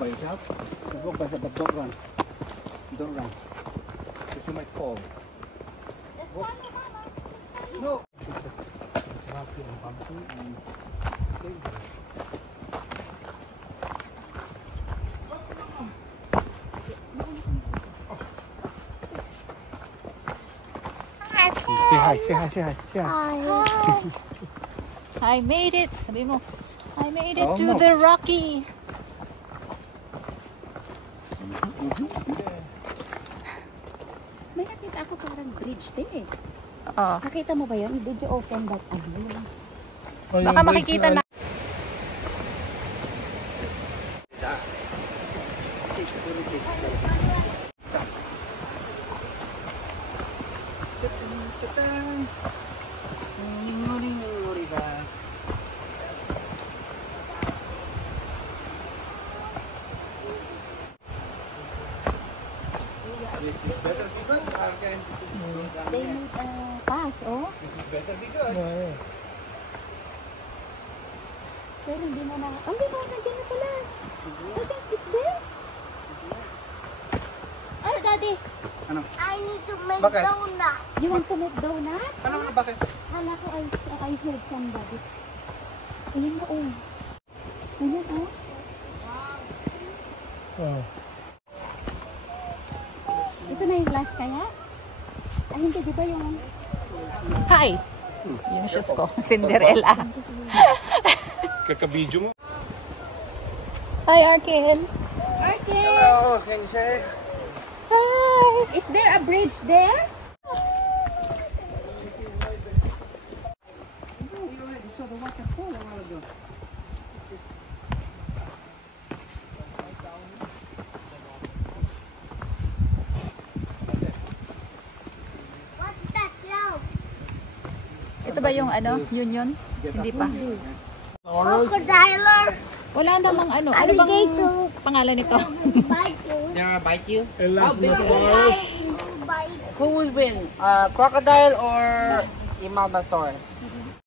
by yourself? Just walk by yourself, but don't run. Don't run. Because you might fall. That's fine, Mama. That's fine. No! It's rocky and bumpy and dangerous. Say hi, say hi, say hi, say hi. I made it. Sabi mo, I made it to Almost. the Rocky. May nakita ako parang bridge din eh. Oo. Nakita mo ba yun? Did you open that? Baka makikita na. This is better be good. They made a path, oh. This is better be good. Pero hindi mo na... Oh, hindi mo, nandiyan na pala. I think it's there. Oh, Daddy. Ano? I need to make Bakit? donut. You want to make donut? Ano na bakit? Hala ko, I heard somebody. Ayan na, oh. Ayan, oh. Oh. Ito na yung last kaya? Ay, hindi, di ba yung... Hi. Yung shoes ko. Cinderella. Kakabidyo mo? Hi, Arkin. Arkin! Hello, can you say? Hi! Is there a bridge there? You saw the waterfall a while ago. What's that sound? Ito ba yung ano? Union? Hindi pa. Crocodile. Wala namang ano. Ano bang pangalan nito? Bite you. They're gonna bite you? Bite. Who will win? Crocodile or Imalbasaurus?